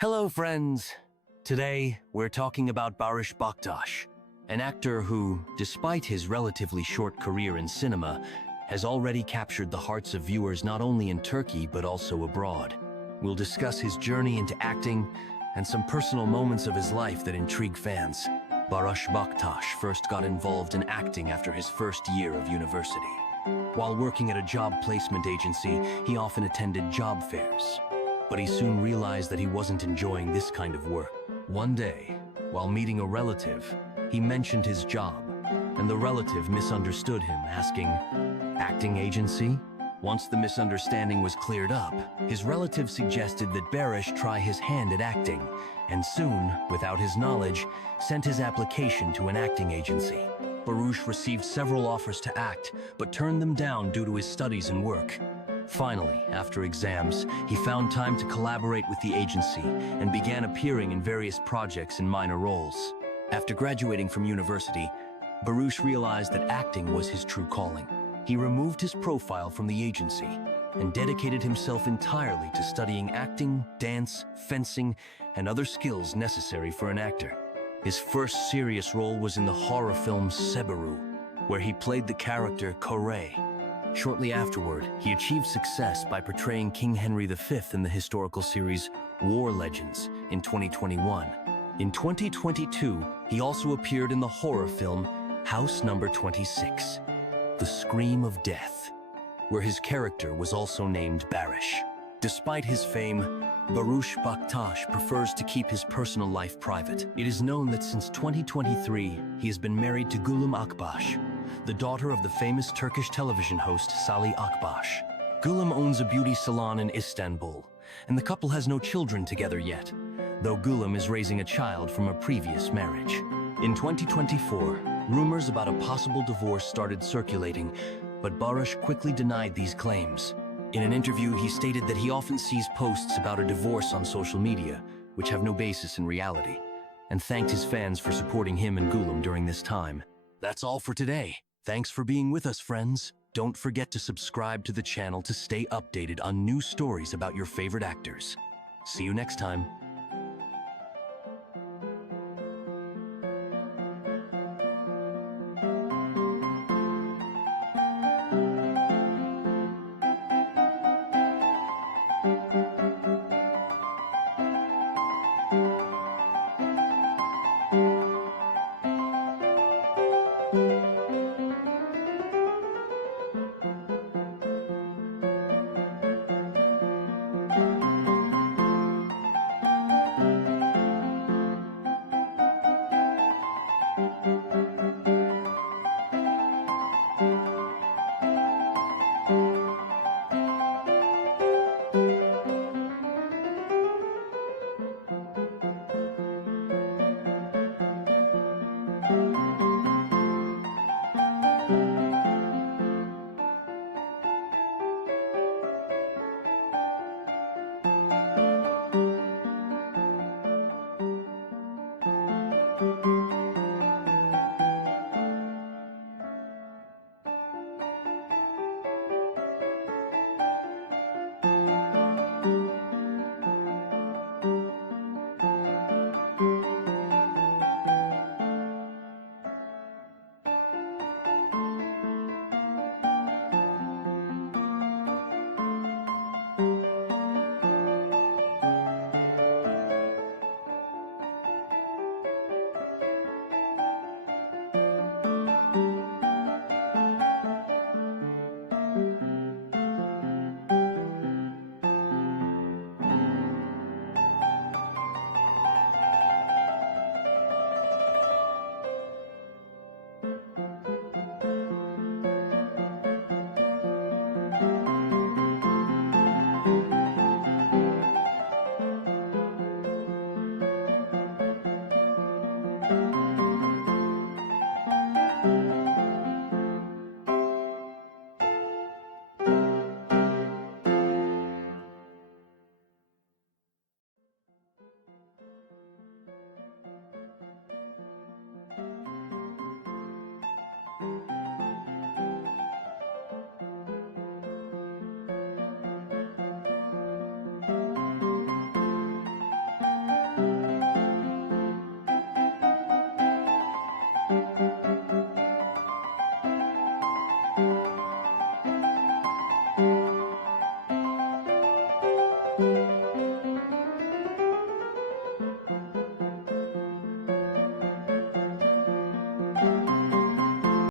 Hello, friends. Today, we're talking about Barış Baktas, an actor who, despite his relatively short career in cinema, has already captured the hearts of viewers not only in Turkey but also abroad. We'll discuss his journey into acting and some personal moments of his life that intrigue fans. Barış Baktas first got involved in acting after his first year of university. While working at a job placement agency, he often attended job fairs. But he soon realized that he wasn't enjoying this kind of work. One day, while meeting a relative, he mentioned his job, and the relative misunderstood him, asking, "Acting agency?" Once the misunderstanding was cleared up, his relative suggested that Barış try his hand at acting, and soon, without his knowledge, sent his application to an acting agency. Barış received several offers to act, but turned them down due to his studies and work. Finally, after exams, he found time to collaborate with the agency and began appearing in various projects in minor roles. After graduating from university, Barış realized that acting was his true calling. He removed his profile from the agency and dedicated himself entirely to studying acting, dance, fencing, and other skills necessary for an actor. His first serious role was in the horror film Seberu, where he played the character convey. Shortly afterward, he achieved success by portraying King Henry V in the historical series War Legends in 2021. In 2022, he also appeared in the horror film House Number 26, The Scream of Death, where his character was also named Baris. Despite his fame, Barış Baktas prefers to keep his personal life private. It is known that since 2023, he has been married to Gülüm Akbaş, the daughter of the famous Turkish television host Salih Akbaş. Gülüm owns a beauty salon in Istanbul, and the couple has no children together yet, though Gülüm is raising a child from a previous marriage. In 2024, rumors about a possible divorce started circulating, but Barış quickly denied these claims. In an interview, he stated that he often sees posts about a divorce on social media, which have no basis in reality, and thanked his fans for supporting him and Gülüm during this time. That's all for today. Thanks for being with us, friends. Don't forget to subscribe to the channel to stay updated on new stories about your favorite actors. See you next time.